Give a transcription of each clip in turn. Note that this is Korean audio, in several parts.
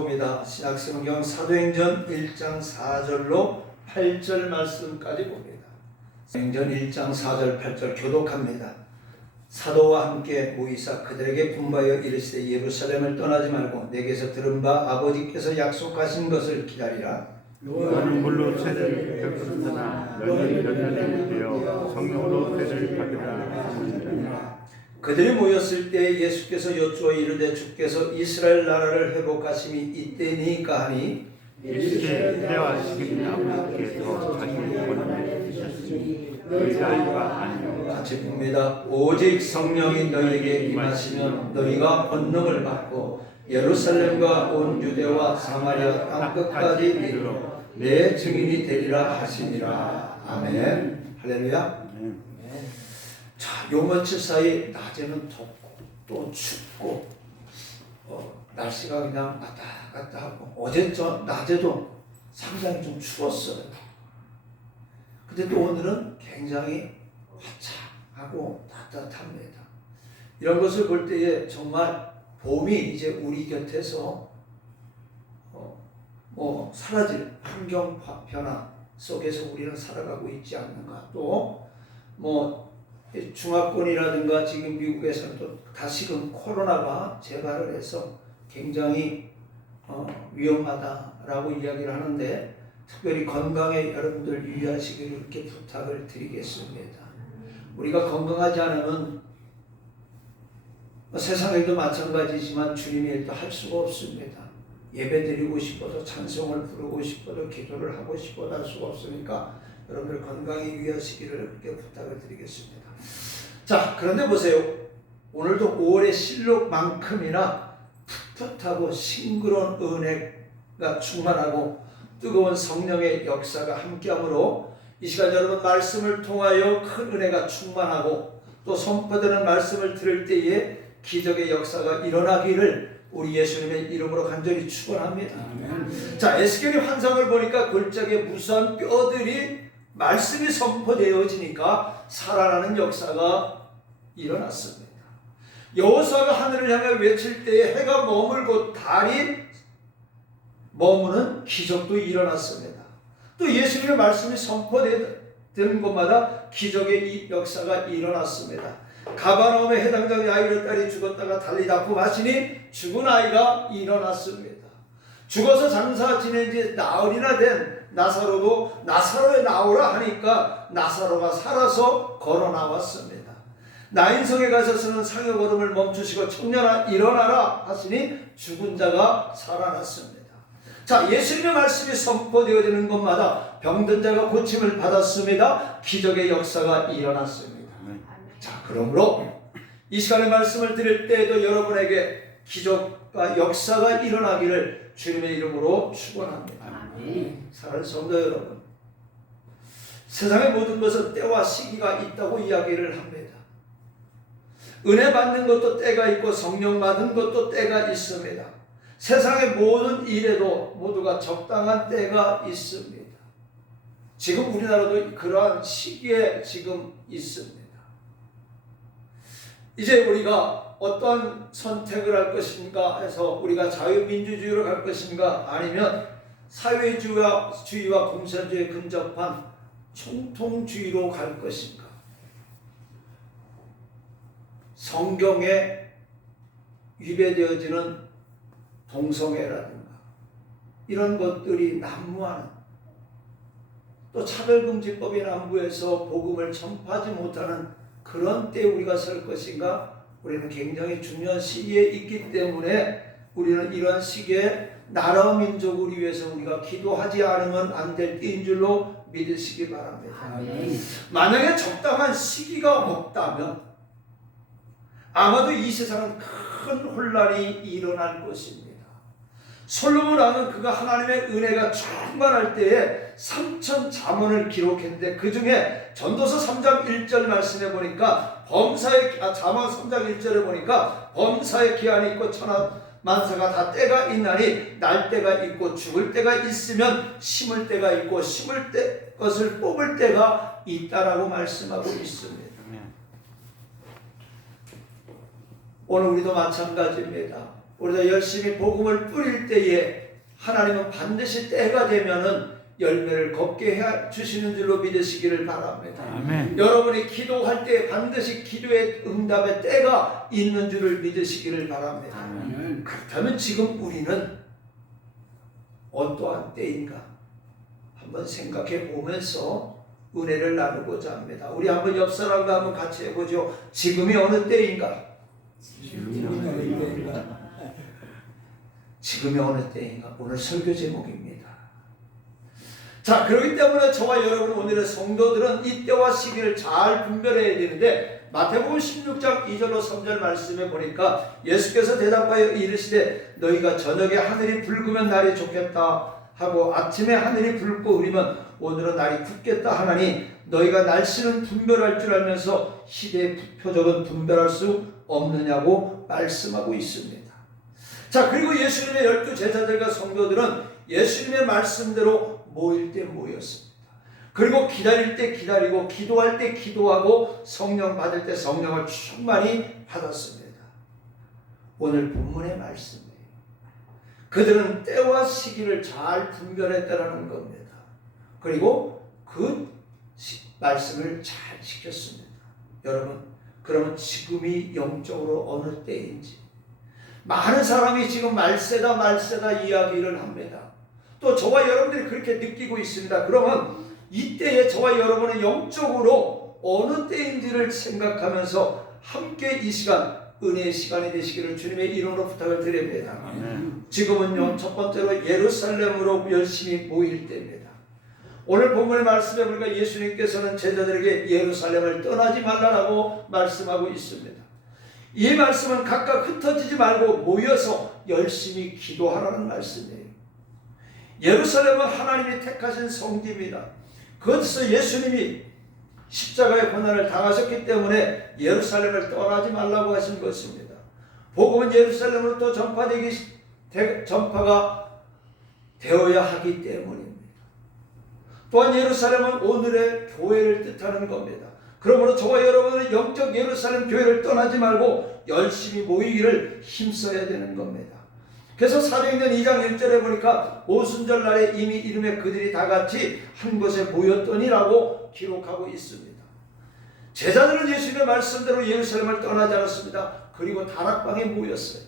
봅니다. 신약성경 사도행전 1장 4절로 8절 말씀까지 봅니다. 사도행전 1장 4절 8절 교독합니다. 사도와 함께 모이사 그들에게 분부하여 이르시되 예루살렘을 떠나지 말고 내게서 들은 바 아버지께서 약속하신 것을 기다리라. 너는 물로 세례를 베풀었으나 너는 연단이 되어 성령으로 세례를 받으라. 그들이 모였을 때 예수께서 여쭈어 이르되 주께서 이스라엘 나라를 회복하심이 이때니까 하니 이렇게 때와 시기는 아버지께서 자신의 권한을 주셨으니 너희가 알바 아니요. 같이 봅니다. 오직 성령이 너희에게 임하시면 너희가 권능을 받고 예루살렘과 온 유대와 사마리아 땅 끝까지 이르러 내 증인이 되리라 하시니라. 아멘. 할렐루야. 자, 요 며칠 사이 낮에는 덥고 또 춥고 날씨가 그냥 왔다 갔다 하고 어제 낮에도 상당히 좀 추웠어요. 근데 또 오늘은 굉장히 화창하고 따뜻합니다. 이런 것을 볼 때에 정말 봄이 이제 우리 곁에서 사라질 환경 변화 속에서 우리는 살아가고 있지 않는가. 또 중화권이라든가 지금 미국에서는 또 다시금 코로나가 재발을 해서 굉장히 위험하다라고 이야기를 하는데 특별히 건강에 여러분들 유의하시기를 이렇게 부탁을 드리겠습니다. 우리가 건강하지 않으면 세상 일도 마찬가지지만 주님의 일도 할 수가 없습니다. 예배 드리고 싶어도 찬송을 부르고 싶어도 기도를 하고 싶어도 할 수가 없으니까 여러분들 건강에 유의하시기를 이렇게 부탁을 드리겠습니다. 자, 그런데 보세요. 오늘도 5월의 실록만큼이나 풋풋하고 싱그러운 은혜가 충만하고 뜨거운 성령의 역사가 함께하므로 이 시간 여러분 말씀을 통하여 큰 은혜가 충만하고 또 선포되는 말씀을 들을 때에 기적의 역사가 일어나기를 우리 예수님의 이름으로 간절히 축원합니다. 자, 에스겔의 환상을 보니까 골짜기에 무수한 뼈들이 말씀이 선포되어지니까 살아나는 역사가 일어났습니다. 여호수아가 하늘을 향해 외칠 때에 해가 머물고 달이 머무는 기적도 일어났습니다. 또 예수님의 말씀이 선포되는 곳마다 기적의 역사가 일어났습니다. 가버나움의 해당장 야이로 딸이 죽었다가 달리 낳고 마시니 죽은 아이가 일어났습니다. 죽어서 장사 지낸 지 나흘이나 된 나사로도 나사로에 나오라 하니까 나사로가 살아서 걸어 나왔습니다. 나인성에 가셔서는 상여 걸음을 멈추시고 청년아 일어나라 하시니 죽은 자가 살아났습니다. 자, 예수님의 말씀이 선포되어지는 곳마다 병든 자가 고침을 받았습니다. 기적의 역사가 일어났습니다. 자, 그러므로 이 시간에 말씀을 드릴 때에도 여러분에게 기적과 역사가 일어나기를 주님의 이름으로 축원합니다. 사랑하는 성도 여러분, 세상의 모든 것은 때와 시기가 있다고 이야기를 합니다. 은혜 받는 것도 때가 있고 성령 받은 것도 때가 있습니다. 세상의 모든 일에도 모두가 적당한 때가 있습니다. 지금 우리나라도 그러한 시기에 지금 있습니다. 이제 우리가 어떤 선택을 할 것인가 해서 우리가 자유민주주의로 갈 것인가 아니면 사회주의와 공산주의에 근접한 총통주의로 갈 것인가. 성경에 위배되어지는 동성애라든가 이런 것들이 난무하는 또 차별금지법이 난무해서 복음을 전파하지 못하는 그런 때에 우리가 설 것인가. 우리는 굉장히 중요한 시기에 있기 때문에 우리는 이러한 시기에 나라 민족을 위해서 우리가 기도하지 않으면 안 될 때인 줄로 믿으시기 바랍니다. 만약에 적당한 시기가 없다면 아마도 이 세상은 큰 혼란이 일어날 것입니다. 솔로몬 왕은 그가 하나님의 은혜가 충만할 때에 3천 잠언을 기록했는데 그 중에 전도서 3장 1절 말씀해 보니까 잠언 3장 1절에 보니까 범사의 기한이 있고 천하만사가 다 때가 있나니 날 때가 있고 죽을 때가 있으면 심을 때가 있고 심을 것을 뽑을 때가 있다라고 말씀하고 있습니다. 오늘 우리도 마찬가지입니다. 우리가 열심히 복음을 뿌릴 때에 하나님은 반드시 때가 되면은 열매를 걷게 해 주시는 줄로 믿으시기를 바랍니다. 아멘. 여러분이 기도할 때 반드시 기도의 응답의 때가 있는 줄을 믿으시기를 바랍니다. 아멘. 그렇다면 지금 우리는 어떠한 때인가 한번 생각해 보면서 은혜를 나누고자 합니다. 우리 한번 옆 사람과 한번 같이 해보죠. 지금이 어느 때인가? 지금이 어느 때인가? 오늘 설교 제목입니다. 자, 그렇기 때문에 저와 여러분 오늘의 성도들은 이때와 시기를 잘 분별해야 되는데, 마태복음 16장 2절로 3절 말씀에 보니까 예수께서 대답하여 이르시되 너희가 저녁에 하늘이 붉으면 날이 좋겠다 하고 아침에 하늘이 붉고 흐리면 오늘은 날이 굳겠다 하나니 너희가 날씨는 분별할 줄 알면서 시대의 표적은 분별할 수 없느냐고 말씀하고 있습니다. 자, 그리고 예수님의 12 제자들과 성도들은 예수님의 말씀대로 모일 때 모였습니다. 그리고 기다릴 때 기다리고 기도할 때 기도하고 성령 받을 때 성령을 충만히 받았습니다. 오늘 본문의 말씀이에요. 그들은 때와 시기를 잘 분별했다라는 겁니다. 그리고 그 말씀을 잘 지켰습니다. 여러분, 그러면 지금이 영적으로 어느 때인지, 많은 사람이 지금 말세다 이야기를 합니다. 또 저와 여러분들이 그렇게 느끼고 있습니다. 그러면 이때에 저와 여러분은 영적으로 어느 때인지를 생각하면서 함께 이 시간, 은혜의 시간이 되시기를 주님의 이름으로 부탁을 드립니다. 지금은요, 첫 번째로 예루살렘으로 열심히 모일 때입니다. 오늘 본문의 말씀에 보니까 예수님께서는 제자들에게 예루살렘을 떠나지 말라고 말씀하고 있습니다. 이 말씀은 각각 흩어지지 말고 모여서 열심히 기도하라는 말씀이에요. 예루살렘은 하나님이 택하신 성지입니다. 그것에서 예수님이 십자가의 고난을 당하셨기 때문에 예루살렘을 떠나지 말라고 하신 것입니다. 복음은 예루살렘으로 또 전파가 되어야 하기 때문입니다. 또한 예루살렘은 오늘의 교회를 뜻하는 겁니다. 그러므로 저와 여러분은 영적 예루살렘 교회를 떠나지 말고 열심히 모이기를 힘써야 되는 겁니다. 그래서 사도행전 2장 1절에 보니까 오순절 날에 이미 이름에 그들이 다 같이 한 곳에 모였더니라고 기록하고 있습니다. 제자들은 예수님의 말씀대로 예루살렘을 떠나지 않았습니다. 그리고 다락방에 모였어요.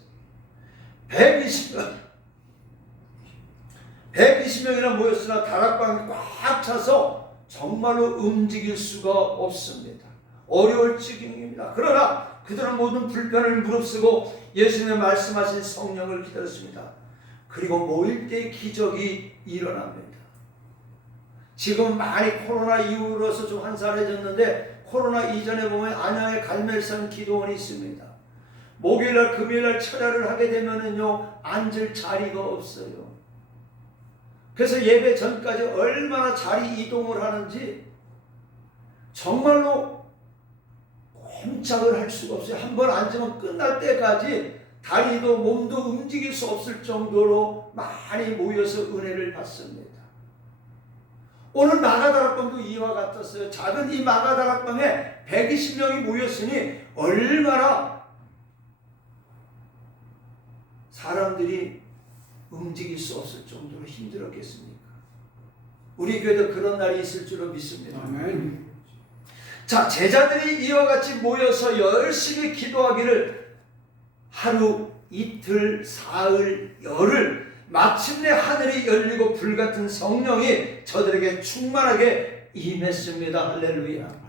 120명이나 모였으나 다락방이 꽉 차서 정말로 움직일 수가 없습니다. 어려울 지경입니다. 그러나 그들은 모든 불편을 무릅쓰고 예수님의 말씀하신 성령을 기다렸습니다. 그리고 모일 때 기적이 일어납니다. 지금 많이 코로나 이후로서 좀 한산해졌는데, 코로나 이전에 보면 안양에 갈멜산 기도원이 있습니다. 목요일날 금요일날 철야를 하게 되면은요, 앉을 자리가 없어요. 그래서 예배 전까지 얼마나 자리 이동을 하는지 정말로 꼼짝을 할 수가 없어요. 한번 앉으면 끝날 때까지 다리도 몸도 움직일 수 없을 정도로 많이 모여서 은혜를 받습니다. 오늘 마가다락방도 이와 같았어요. 작은 이 마가다락방에 120명이 모였으니 얼마나 사람들이 움직일 수 없을 정도로 힘들었겠습니까? 우리 교회도 그런 날이 있을 줄로 믿습니다. 아멘. 자, 제자들이 이와 같이 모여서 열심히 기도하기를 하루, 이틀, 사흘, 열흘, 마침내 하늘이 열리고 불같은 성령이 저들에게 충만하게 임했습니다. 할렐루야.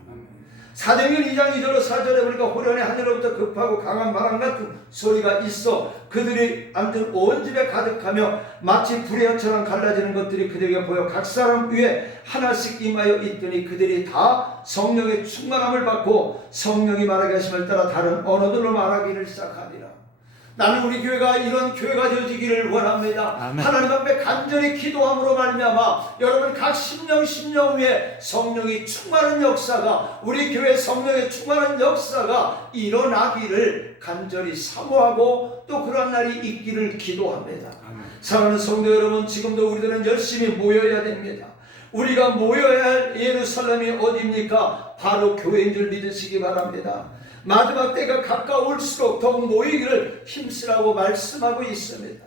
사도행전 2장 2절로 4절에 보니까 호련히 하늘로부터 급하고 강한 바람 같은 소리가 있어 그들이 앉은 온 집에 가득하며 마치 불의 혀처럼 갈라지는 것들이 그들에게 보여 각 사람 위에 하나씩 임하여 있더니 그들이 다 성령의 충만함을 받고 성령이 말하게 하심을 따라 다른 언어들로 말하기를 시작하니라. 나는 우리 교회가 이런 교회가 되어지기를 원합니다. 아멘. 하나님 앞에 간절히 기도함으로 말미암아 여러분 각 심령 위에 성령이 충만한 역사가, 우리 교회 성령의 충만한 역사가 일어나기를 간절히 사모하고 또 그런 날이 있기를 기도합니다. 아멘. 사랑하는 성도 여러분, 지금도 우리들은 열심히 모여야 됩니다. 우리가 모여야 할 예루살렘이 어디입니까? 바로 교회인 줄 믿으시기 바랍니다. 마지막 때가 가까울수록 더욱 모이기를 힘쓰라고 말씀하고 있습니다.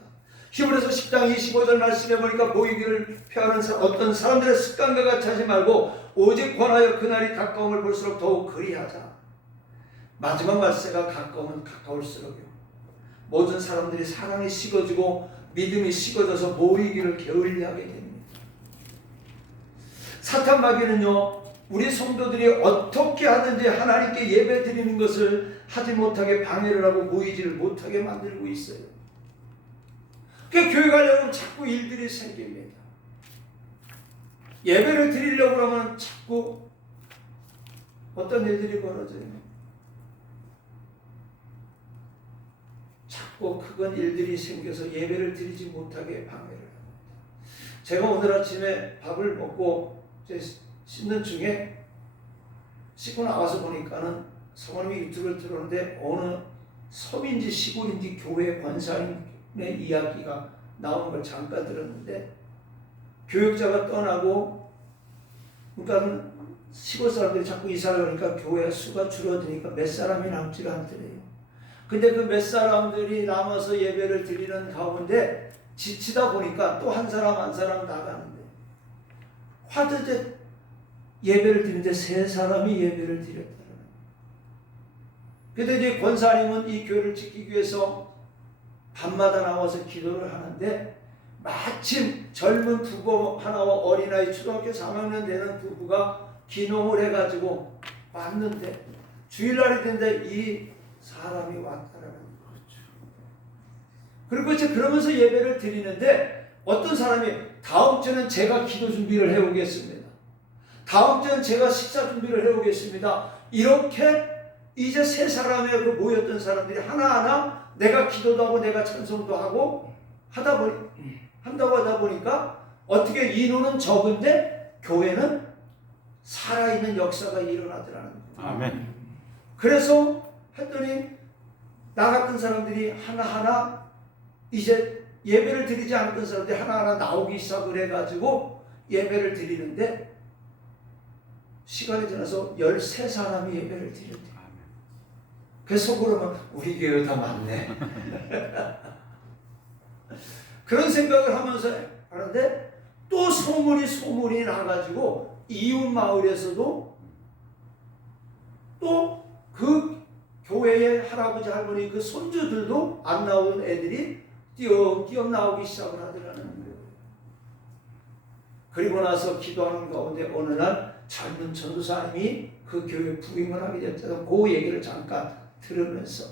히브리서 10장 25절 말씀해 보니까 모이기를 표하는 어떤 사람들의 습관과 같이 하지 말고 오직 권하여 그날이 가까움을 볼수록 더욱 그리하자. 마지막 말세가 가까우면 가까울수록요, 모든 사람들이 사랑이 식어지고 믿음이 식어져서 모이기를 게을리하게 됩니다. 사탄 마귀는요, 우리 성도들이 어떻게 하든지 하나님께 예배 드리는 것을 하지 못하게 방해를 하고 모이지를 못하게 만들고 있어요. 그러니까 교회 가려면 자꾸 일들이 생깁니다. 예배를 드리려고 하면 자꾸 어떤 일들이 벌어져요. 자꾸 그건 일들이 생겨서 예배를 드리지 못하게 방해를 합니다. 제가 오늘 아침에 밥을 먹고 씻는 중에 씻고 나와서 보니까는 사모님이 유튜브를 들었는데 어느 섬인지 시골인지 교회 권사님의 이야기가 나오는 걸 잠깐 들었는데, 교육자가 떠나고 그러니까 시골 사람들이 자꾸 이사를 오니까 교회 수가 줄어드니까 몇 사람이 남지를 않더래요. 근데 그 몇 사람들이 남아서 예배를 드리는 가운데 지치다 보니까 또 한 사람 한 사람 나가는데, 화드제 예배를 드리는데 3사람이 예배를 드렸다는 거예요. 그런데 이제 권사님은 이 교회를 지키기 위해서 밤마다 나와서 기도를 하는데, 마침 젊은 부부 하나와 어린아이 초등학교 3학년 되는 부부가 기농을 해가지고 왔는데, 주일날이 됐는데 이 사람이 왔다라는 거죠. 그리고 이제 그러면서 예배를 드리는데, 어떤 사람이 다음 주는 제가 기도 준비를 해오겠습니다. 다음 주는 제가 식사 준비를 해오겠습니다. 이렇게 이제 3사람의 그 모였던 사람들이 하나하나 내가 기도도 하고 내가 찬송도 하고 한다고 하다 보니까 어떻게 인원은 적은데 교회는 살아있는 역사가 일어나더라는 거예요. 아멘. 그래서 했더니 나 같은 사람들이 하나하나 이제 예배를 드리지 않던 사람들이 하나하나 나오기 시작을 해가지고 예배를 드리는데, 시간이 지나서 13사람이 예배를 드렸대요. 그래서 속으로는 우리 교회 다 많네. 그런 생각을 하면서 하는데, 또 소문이 나가지고 이웃 마을에서도 또 그 교회의 할아버지 할머니 그 손주들도 안 나오는 애들이 띄엄띄엄 나오기 시작을 하더라는 거예요. 그리고 나서 기도하는 가운데 어느 날 젊은 전도사님이 그 교회 부임을 하게 됐다는 그 얘기를 잠깐 들으면서,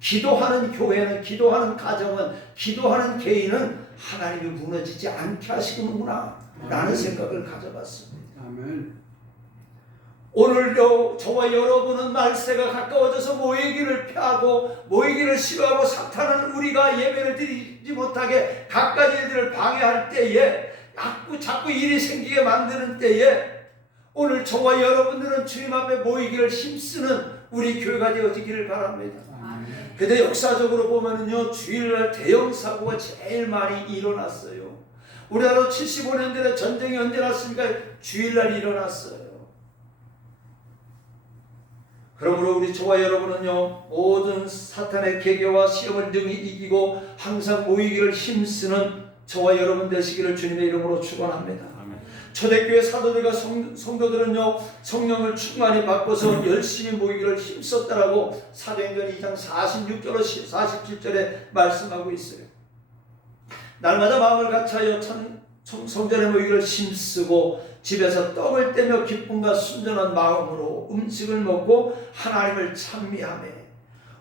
기도하는 교회는, 기도하는 가정은, 기도하는 개인은 하나님이 무너지지 않게 하시는구나 라는 생각을 가져봤습니다. 아멘. 오늘도 저와 여러분은 말세가 가까워져서 모이기를 피하고 모이기를 싫어하고 사탄은 우리가 예배를 드리지 못하게 갖가지 일들을 방해할 때에, 자꾸 일이 생기게 만드는 때에, 오늘 저와 여러분들은 주님 앞에 모이기를 힘쓰는 우리 교회가 되어지기를 바랍니다. 근데 역사적으로 보면은요, 주일날 대형 사고가 제일 많이 일어났어요. 우리나라 75년 전에 전쟁이 언제 났습니까? 주일날 일어났어요. 그러므로 우리 저와 여러분은요, 모든 사탄의 계계와 시험을 능히 이기고 항상 모이기를 힘쓰는 저와 여러분 되시기를 주님의 이름으로 축원합니다. 초대교회 사도들과 성도들은요, 성령을 충만히 받고서 열심히 모이기를 힘썼다라고 사도행전 2장 46절로 47절에 말씀하고 있어요. 날마다 마음을 같이하여 성전에 모이기를 힘쓰고 집에서 떡을 떼며 기쁨과 순전한 마음으로 음식을 먹고 하나님을 찬미하며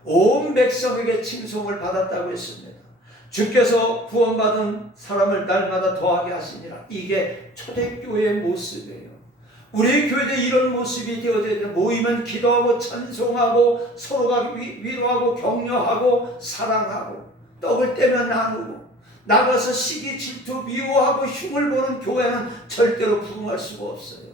온 백성에게 칭송을 받았다고 했습니다. 주께서 구원받은 사람을 날마다 더하게 하시니라. 이게 초대교회의 모습이에요. 우리 교회에 이런 모습이 되어져야 돼요. 모이면 기도하고 찬송하고 서로가 위로하고 격려하고 사랑하고 떡을 떼며 나누고, 나가서 시기 질투 미워하고 흉을 보는 교회는 절대로 부흥할 수가 없어요.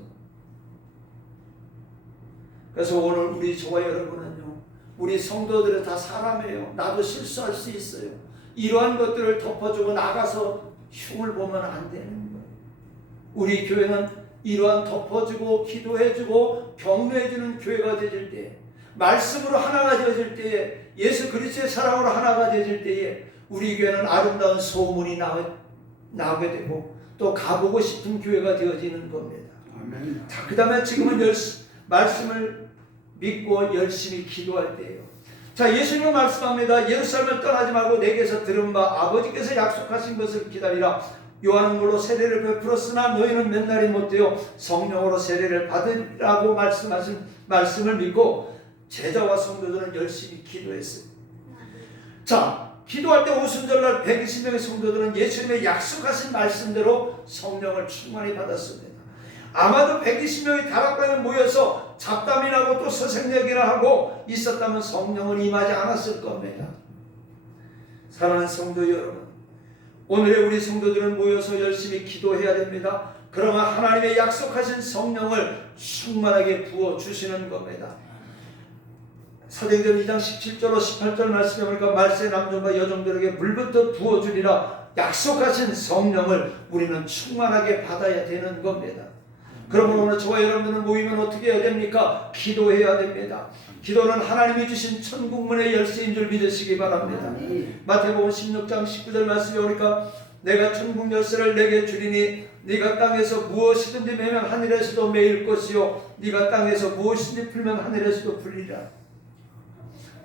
그래서 오늘 우리 저와 여러분은요, 우리 성도들은 다 사람이에요. 나도 실수할 수 있어요. 이러한 것들을 덮어주고 나가서 흉을 보면 안 되는 거예요. 우리 교회는 이러한 덮어주고 기도해주고 격려해주는 교회가 되질 때, 말씀으로 하나가 되어질 때에, 예수 그리스도의 사랑으로 하나가 되어질 때에 우리 교회는 아름다운 소문이 나오게 되고 또 가보고 싶은 교회가 되어지는 겁니다. 아멘. 자, 그 다음에 지금은 말씀을 믿고 열심히 기도할 때예요. 자, 예수님은 말씀합니다. 예루살렘을 떠나지 말고 내게서 들은 바 아버지께서 약속하신 것을 기다리라. 요한은 물로 세례를 베풀었으나 너희는 몇 날이 못되어 성령으로 세례를 받으라고 말씀하신 말씀을 믿고 제자와 성도들은 열심히 기도했어요. 자, 기도할 때 오순절날 120명의 성도들은 예수님의 약속하신 말씀대로 성령을 충만히 받았습니다. 아마도 120명이 다락방에 모여서 잡담이라고 또 서생역이라 하고 있었다면 성령은 임하지 않았을 겁니다. 사랑하는 성도 여러분, 오늘의 우리 성도들은 모여서 열심히 기도해야 됩니다. 그러면 하나님의 약속하신 성령을 충만하게 부어주시는 겁니다. 사도행전 2장 17절로 18절 말씀에 보니까 말세 남종과 여종들에게 물부터 부어주리라. 약속하신 성령을 우리는 충만하게 받아야 되는 겁니다. 그러므로 오늘 저와 여러분들은 모이면 어떻게 해야 됩니까? 기도해야 됩니다. 기도는 하나님이 주신 천국문의 열쇠인 줄 믿으시기 바랍니다. 마태복음 16장 19절 말씀에 보니까 내가 천국 열쇠를 내게 주리니 네가 땅에서 무엇이든지 매면 하늘에서도 매일 것이요 네가 땅에서 무엇이든지 풀면 하늘에서도 풀리라.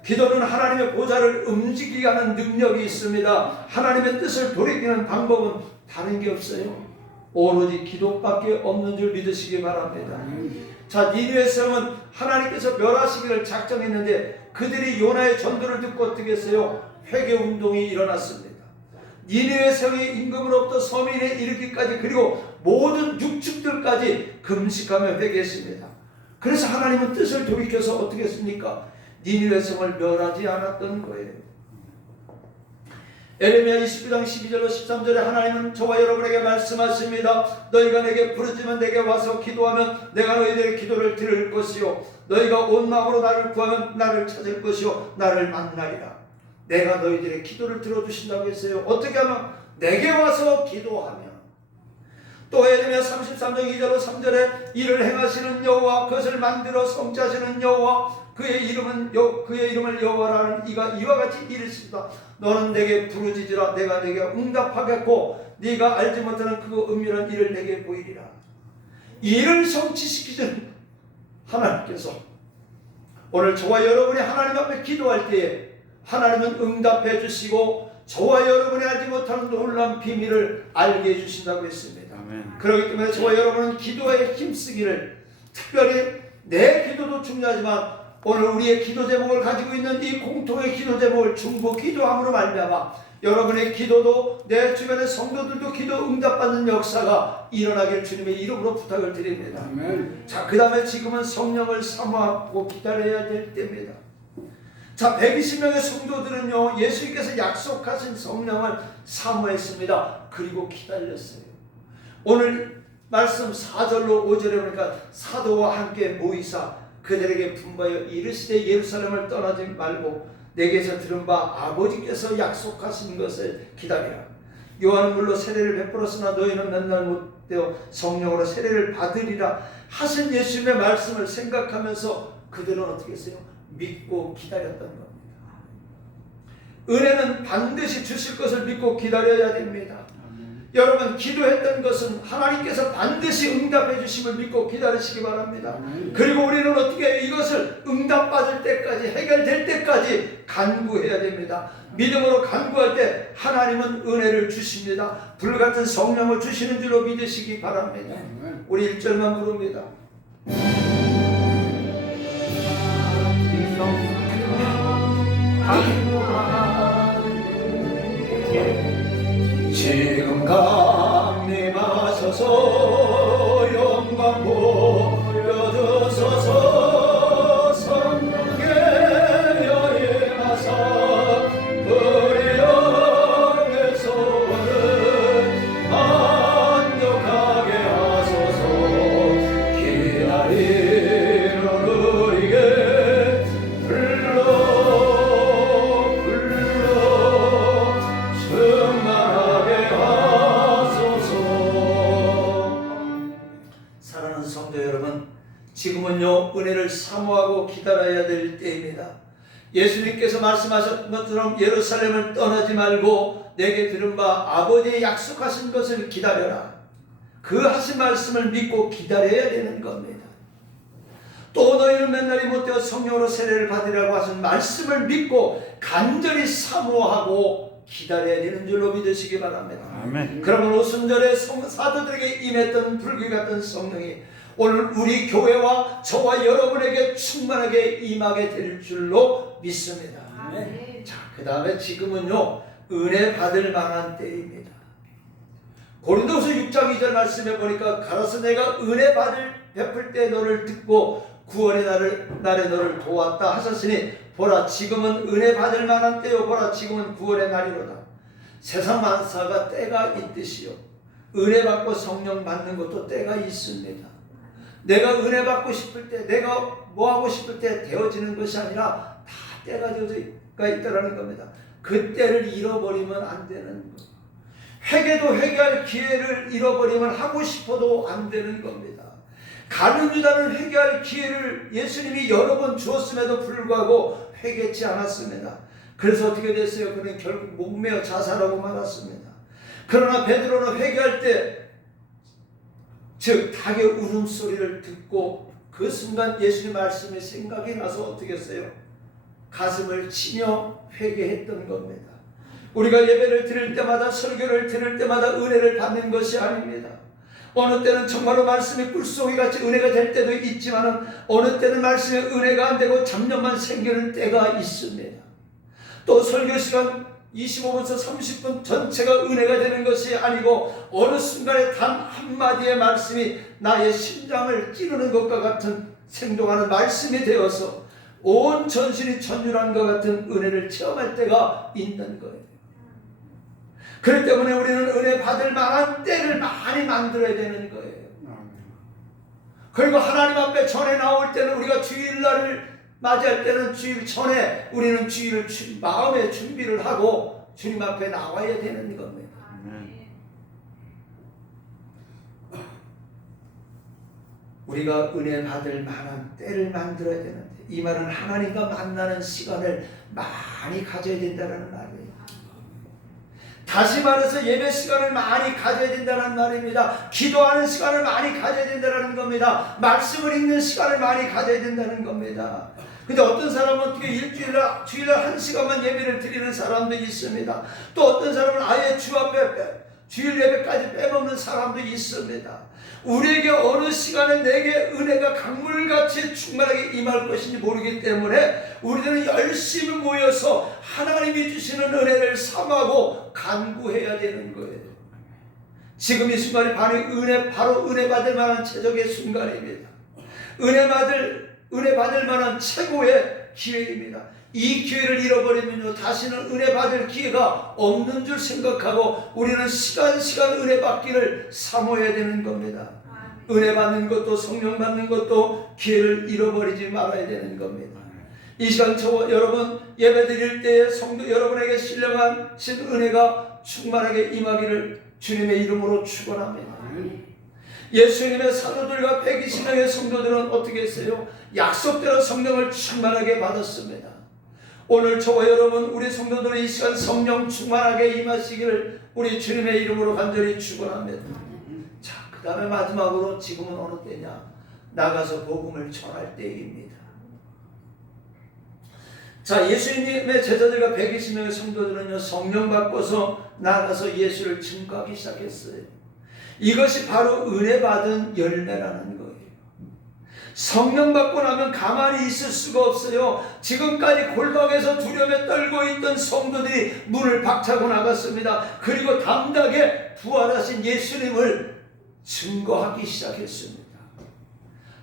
기도는 하나님의 보좌를 움직이게 하는 능력이 있습니다. 하나님의 뜻을 돌이키는 방법은 다른 게 없어요. 오로지 기도밖에 없는 줄 믿으시기 바랍니다. 자, 니느웨 성은 하나님께서 멸하시기를 작정했는데 그들이 요나의 전도를 듣고 어떻게 했어요? 회개운동이 일어났습니다. 니느웨 성의 임금으로부터 서민에 이르기까지 그리고 모든 육축들까지 금식하며 회개했습니다. 그래서 하나님은 뜻을 돌이켜서 어떻게 했습니까? 니느웨 성을 멸하지 않았던 거예요. 에레미야 29장 12절로 13절에 하나님은 저와 여러분에게 말씀하십니다. 너희가 내게 부르짖으면 내게 와서 기도하면 내가 너희들의 기도를 들을 것이요 너희가 온 마음으로 나를 구하면 나를 찾을 것이요 나를 만나리라. 내가 너희들의 기도를 들어주신다고 했어요. 어떻게 하면? 내게 와서 기도하면. 또 에레미야 33장 2절로 3절에 이를 행하시는 여호와 그것을 만들어 성취하시는 여호와 그의 이름을 여호와라는 이가 이와 같이 이르시다. 너는 내게 부르짖으라 내가 내게 응답하겠고 네가 알지 못하는 그 은밀한 일을 내게 보이리라. 이를 성취시키는 하나님께서 오늘 저와 여러분이 하나님 앞에 기도할 때에 하나님은 응답해 주시고 저와 여러분이 알지 못하는 놀라운 비밀을 알게 해주신다고 했습니다. 아멘. 그렇기 때문에 저와 여러분은 기도에 힘쓰기를, 특별히 내 기도도 중요하지만 오늘 우리의 기도 제목을 가지고 있는 이 공통의 기도 제목을 중보 기도함으로 말미암아 여러분의 기도도 내 주변의 성도들도 기도 응답받는 역사가 일어나길 주님의 이름으로 부탁을 드립니다. 아멘. 자, 그 다음에 지금은 성령을 사모하고 기다려야 될 때입니다. 자, 120명의 성도들은요 예수님께서 약속하신 성령을 사모했습니다. 그리고 기다렸어요. 오늘 말씀 4절로 5절에 보니까 사도와 함께 모이사 그들에게 분부하여 이르시되 예루살렘을 떠나지 말고 내게서 들은 바 아버지께서 약속하신 것을 기다리라. 요한은 물로 세례를 베풀었으나 너희는 몇 날 못되어 성령으로 세례를 받으리라 하신 예수님의 말씀을 생각하면서 그들은 어떻게 했어요? 믿고 기다렸던 겁니다. 은혜는 반드시 주실 것을 믿고 기다려야 됩니다. 여러분, 기도했던 것은 하나님께서 반드시 응답해 주심을 믿고 기다리시기 바랍니다. 그리고 우리는 어떻게 이것을 응답받을 때까지, 해결될 때까지 간구해야 됩니다. 믿음으로 간구할 때 하나님은 은혜를 주십니다. 불같은 성령을 주시는 줄로 믿으시기 바랍니다. 우리 1절만 부릅니다. 지금 강림하셔서 영광 보여주소서. 성령의 여행하사 우리 영의 소원을 만족하게 하소서. 기다리는 우리에게 불러 충만하게 하소서. 은혜를 사모하고 기다려야 될 때입니다. 예수님께서 말씀하셨던 것처럼 예루살렘을 떠나지 말고 내게 들은 바 아버지의 약속하신 것을 기다려라. 그 하신 말씀을 믿고 기다려야 되는 겁니다. 또 너희는 맨날이 못되어 성령으로 세례를 받으라고 하신 말씀을 믿고 간절히 사모하고 기다려야 되는 줄로 믿으시기 바랍니다. 아멘. 그러면 오순절에 사도들에게 임했던 불길 같은 성령이 오늘 우리 교회와 저와 여러분에게 충만하게 임하게 될 줄로 믿습니다. 자, 그 다음에 지금은요, 은혜 받을 만한 때입니다. 고린도서 6장 2절 말씀에 보니까 가라사 내가 은혜 받을 베풀 때 너를 듣고 구원의 날에 너를 도왔다 하셨으니 보라 지금은 은혜 받을 만한 때요 보라 지금은 구원의 날이로다. 세상 만사가 때가 있듯이요 은혜 받고 성령 받는 것도 때가 있습니다. 내가 은혜 받고 싶을 때 내가 뭐 하고 싶을 때 되어지는 것이 아니라 다 때가 되어가 있다라는 겁니다. 그 때를 잃어버리면 안 되는 것. 회개도 회개할 기회를 잃어버리면 하고 싶어도 안 되는 겁니다. 가룟 유다는 회개할 기회를 예수님이 여러 번 주었음에도 불구하고 회개치 않았습니다. 그래서 어떻게 됐어요? 그는 결국 목매어 자살하고 말았습니다. 그러나 베드로는 회개할 때, 즉 닭의 울음소리를 듣고 그 순간 예수님 말씀이 생각이 나서 어떻게 했어요? 가슴을 치며 회개했던 겁니다. 우리가 예배를 드릴 때마다 설교를 들을 때마다 은혜를 받는 것이 아닙니다. 어느 때는 정말로 말씀이 꿀송이같이 은혜가 될 때도 있지만 어느 때는 말씀에 은혜가 안 되고 잡념만 생기는 때가 있습니다. 또 설교 시간 25분에서 30분 전체가 은혜가 되는 것이 아니고 어느 순간에 단 한마디의 말씀이 나의 심장을 찌르는 것과 같은 생동하는 말씀이 되어서 온 전신이 천율한 것 같은 은혜를 체험할 때가 있는 거예요. 그렇기 때문에 우리는 은혜 받을 만한 때를 많이 만들어야 되는 거예요. 그리고 하나님 앞에 전에 나올 때는 우리가 주일날을 맞이할 때는 주일 전에 우리는 주일을 마음의 준비를 하고 주님 앞에 나와야 되는 겁니다. 우리가 은혜 받을 만한 때를 만들어야 되는데 이 말은 하나님과 만나는 시간을 많이 가져야 된다는 말이에요. 다시 말해서 예배 시간을 많이 가져야 된다는 말입니다. 기도하는 시간을 많이 가져야 된다는 겁니다. 말씀을 읽는 시간을 많이 가져야 된다는 겁니다. 근데 어떤 사람은 어떻게 주일날 1시간만 예배를 드리는 사람도 있습니다. 또 어떤 사람은 아예 주 앞에 주일 예배까지 빼먹는 사람도 있습니다. 우리에게 어느 시간에 내게 은혜가 강물같이 충만하게 임할 것인지 모르기 때문에 우리들은 열심히 모여서 하나님이 주시는 은혜를 삼하고 간구해야 되는 거예요. 지금 이 순간이 바로 은혜 받을 만한 최적의 순간입니다. 은혜 받을 만한 최고의 기회입니다. 이 기회를 잃어버리면요 다시는 은혜 받을 기회가 없는 줄 생각하고 우리는 시간 은혜 받기를 사모해야 되는 겁니다. 은혜 받는 것도 성령 받는 것도 기회를 잃어버리지 말아야 되는 겁니다. 이 시간 여러분 예배 드릴 때에 성도 여러분에게 신령하신 은혜가 충만하게 임하기를 주님의 이름으로 축원합니다. 예수님의 사도들과 120명의 성도들은 어떻게 했어요? 약속대로 성령을 충만하게 받았습니다. 오늘 저와 여러분 우리 성도들은 이 시간 성령 충만하게 임하시기를 우리 주님의 이름으로 간절히 축원합니다. 자, 그 다음에 마지막으로 지금은 어느 때냐? 나가서 복음을 전할 때입니다. 자, 예수님의 제자들과 120명의 성도들은요 성령 받고서 나가서 예수를 증거하기 시작했어요. 이것이 바로 은혜 받은 열매라는 거예요. 성령 받고 나면 가만히 있을 수가 없어요. 지금까지 골방에서 두려움에 떨고 있던 성도들이 문을 박차고 나갔습니다. 그리고 담대하게 부활하신 예수님을 증거하기 시작했습니다.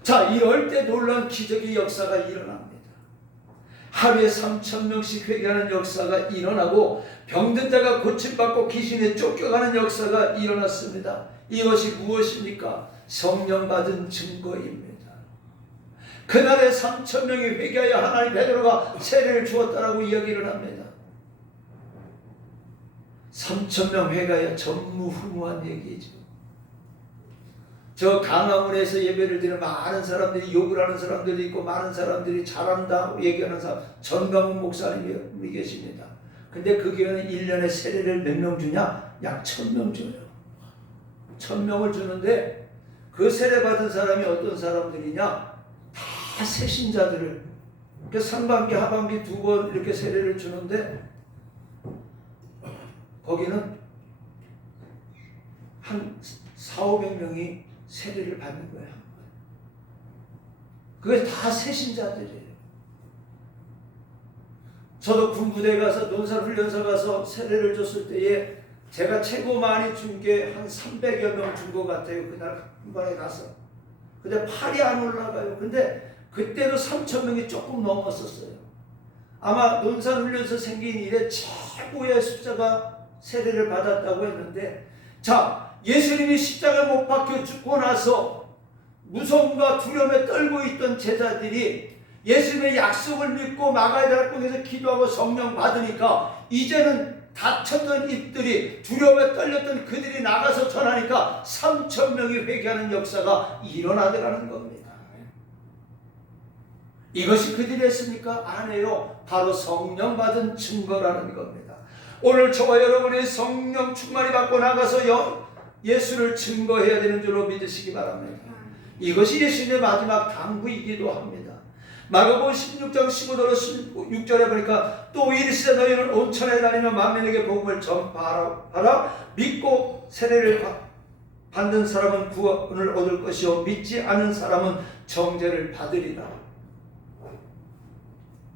자, 이럴 때 놀라운 기적의 역사가 일어납니다. 하루에 3,000명씩 회개하는 역사가 일어나고 병든 자가 고침받고 귀신에 쫓겨가는 역사가 일어났습니다. 이것이 무엇입니까? 성령 받은 증거입니다. 그날에 3,000명이 회개하여 하나님 베드로가 세례를 주었다라고 이야기를 합니다. 3,000명 회개하여 전무후무한 얘기죠. 저 강화문에서 예배를 드리는 많은 사람들이 욕을 하는 사람들이 있고 많은 사람들이 잘한다 얘기하는 사람, 전광훈 목사님이 계십니다. 근데 그 교회는 1년에 세례를 몇 명 주냐? 약 1000명 줘요. 1000명을 주는데 그 세례 받은 사람이 어떤 사람들이냐? 다 새신자들을, 그 상반기 하반기 2번 이렇게 세례를 주는데 거기는 한 400~500명이 세례를 받는 거야. 그게 다 새신자들이에요. 저도 군부대 가서 논산훈련소 가서 세례를 줬을 때에 제가 최고 많이 준 게 한 300여 명 준 것 같아요. 그날 한 번에 가서. 근데 팔이 안 올라가요. 근데 그때도 3,000명이 조금 넘었었어요. 아마 논산훈련소 생긴 이래 최고의 숫자가 세례를 받았다고 했는데, 자, 예수님이 십자가에 못 박혀 죽고 나서 무서움과 두려움에 떨고 있던 제자들이 예수님의 약속을 믿고 마가다락방에서 기도하고 성령 받으니까 이제는 닫혔던 입들이, 두려움에 떨렸던 그들이 나가서 전하니까 3,000명이 회개하는 역사가 일어나더라는 겁니다. 이것이 그들이 했습니까? 아니에요. 바로 성령 받은 증거라는 겁니다. 오늘 저와 여러분이 성령 충만히 받고 나가서 예수를 증거해야 되는 줄로 믿으시기 바랍니다. 이것이 예수님의 마지막 당부이기도 합니다. 마가복음 16장 15절로 16절에 보니까 또 이르시되 너희는 온 천하에 다니며 만민에게 복음을 전파하라. 믿고 세례를 받는 사람은 구원을 얻을 것이요 믿지 않은 사람은 정죄를 받으리라.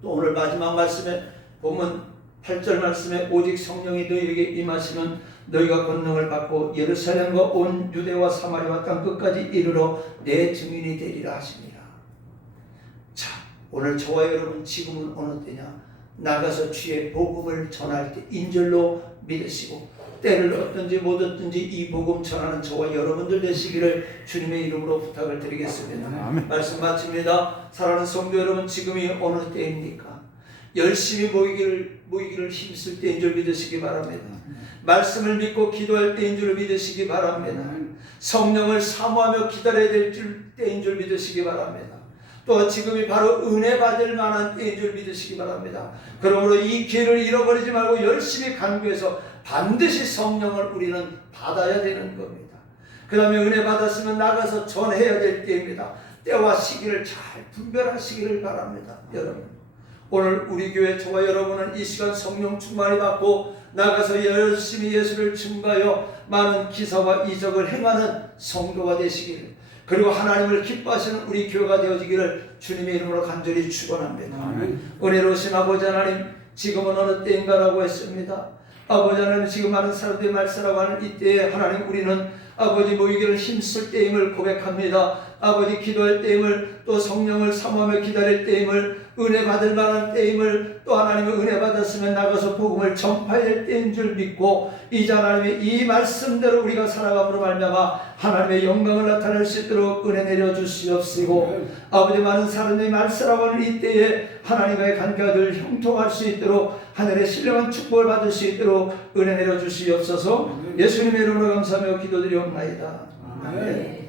또 오늘 마지막 말씀에 보면 8절 말씀에 오직 성령이 너희에게 임하시면 너희가 권능을 받고 예루살렘과 온 유대와 사마리아 땅 끝까지 이르러 내 증인이 되리라 하십니다. 자, 오늘 저와 여러분 지금은 어느 때냐? 나가서 주의 복음을 전할 때 인절로 믿으시고 때를 얻든지 못 얻든지 이 복음 전하는 저와 여러분들 되시기를 주님의 이름으로 부탁을 드리겠습니다. 아멘. 말씀 마칩니다. 사랑하는 성도 여러분, 지금이 어느 때입니까? 열심히 모이기를 힘쓸 때인 줄 믿으시기 바랍니다. 말씀을 믿고 기도할 때인 줄 믿으시기 바랍니다. 성령을 사모하며 기다려야 될 때인 줄 믿으시기 바랍니다. 또 지금이 바로 은혜 받을 만한 때인 줄 믿으시기 바랍니다. 그러므로 이 기회를 잃어버리지 말고 열심히 간구해서 반드시 성령을 우리는 받아야 되는 겁니다. 그 다음에 은혜 받았으면 나가서 전해야 될 때입니다. 때와 시기를 잘 분별하시기를 바랍니다. 여러분, 오늘 우리 교회 저와 여러분은 이 시간 성령 충만히 받고 나가서 열심히 예수를 증거하여 많은 기사와 이적을 행하는 성도가 되시기를, 그리고 하나님을 기뻐하시는 우리 교회가 되어지기를 주님의 이름으로 간절히 축원합니다. 은혜로우신 아버지 하나님, 지금은 어느 때인가라고 했습니다. 아버지 하나님, 지금 많은 사람들이 말씀하고 하는 이때에 하나님, 우리는 아버지 모이기를 힘쓸 때임을 고백합니다. 아버지 기도할 때임을, 또 성령을 사모하며 기다릴 때임을, 은혜 받을 만한 때임을, 또 하나님의 은혜 받았으면 나가서 복음을 전파할 때인 줄 믿고 이제 하나님의 이 말씀대로 우리가 살아감으로 말미암아 하나님의 영광을 나타낼 수 있도록 은혜 내려 주시옵시고, 아버지 많은 사람들이 말씀하고 하는 이때에 하나님의 관계들 형통할 수 있도록 하늘의 신령한 축복을 받을 수 있도록 은혜 내려 주시옵소서. 예수님의 이름으로 감사하며 기도드리옵나이다. 아멘.